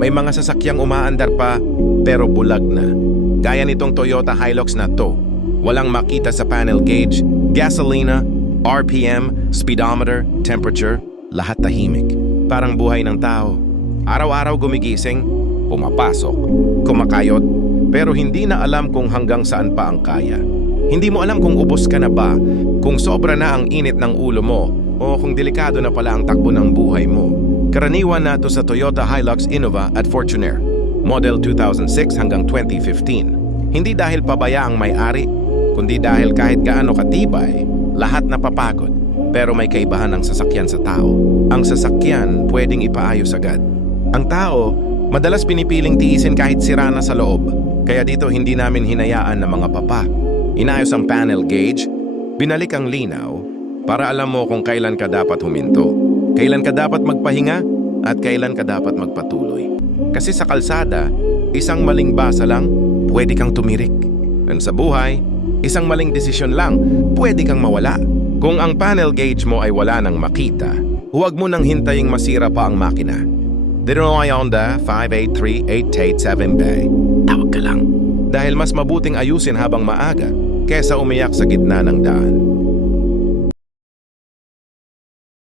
May mga sasakyang umaandar pa pero bulag na. Gaya nitong Toyota Hilux na to. Walang makita sa panel gauge, gasolina, RPM, speedometer, temperature, lahat tahimik. Parang buhay ng tao. Araw-araw gumigising, pumapasok, kumakayod, pero hindi na alam kung hanggang saan pa ang kaya. Hindi mo alam kung ubos ka na ba, kung sobra na ang init ng ulo mo, o kung delikado na pala ang takbo ng buhay mo. Karaniwan na ito sa Toyota Hilux Innova at Fortuner, model 2006 hanggang 2015. Hindi dahil pabaya ang may-ari, kundi dahil kahit gaano katibay, lahat napapagod. Pero may kaibahan ng sasakyan sa tao. Ang sasakyan pwedeng ipaayos agad. Ang tao, madalas pinipiling tiisin kahit sira na sa loob. Kaya dito hindi namin hinayaan ng mga papa. Inayos ang panel gauge, binalik ang linaw, para alam mo kung kailan ka dapat huminto. Kailan ka dapat magpahinga at kailan ka dapat magpatuloy. Kasi sa kalsada, isang maling basa lang, pwede kang tumirik. And sa buhay, isang maling desisyon lang, pwede kang mawala. Kung ang panel gauge mo ay wala nang makita, huwag mo nang hintaying masira pa ang makina. Dinoy Honda 583-887B. Tawag ka lang. Dahil mas mabuting ayusin habang maaga kesa umiyak sa gitna ng daan.